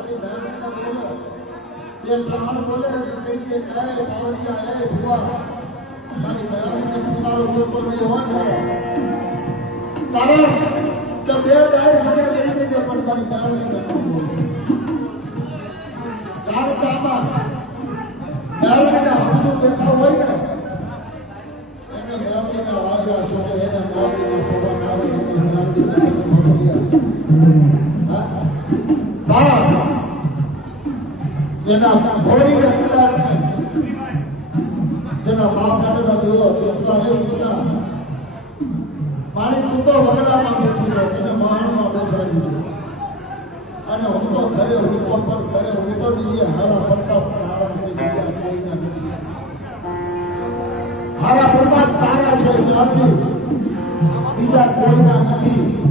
તારી બહેનને બોલો એ ઠાણ બોલે ને કઈ કે કાય પાવડિયા હે ભુવા મારી બહેનને પુકારો જોતો નહીં હોય ને કારણ કે બે ગાય મને લઈ દેજે પણ મારી બહેનને કારતામાં બહેનને હમજો દેખાવ હોય ને એને બહેનના વાજા સોચે એને બહેનના પવન આવે એને બહેનના જેના ઘોડી કદાચ જેના બાપ દાદાનો દેવો દેખવા હે ઉતના પાણી કૂતો વગડામાં બેઠું છે અને માણમાં બેઠેલી છે અને હું તો ઘરે ઉતો પણ ઘરે ઉતો નહીં હારા પડતા તારા છે બીજા કોઈના નથી હારા પડતા તારા છે બીજા કોઈના નથી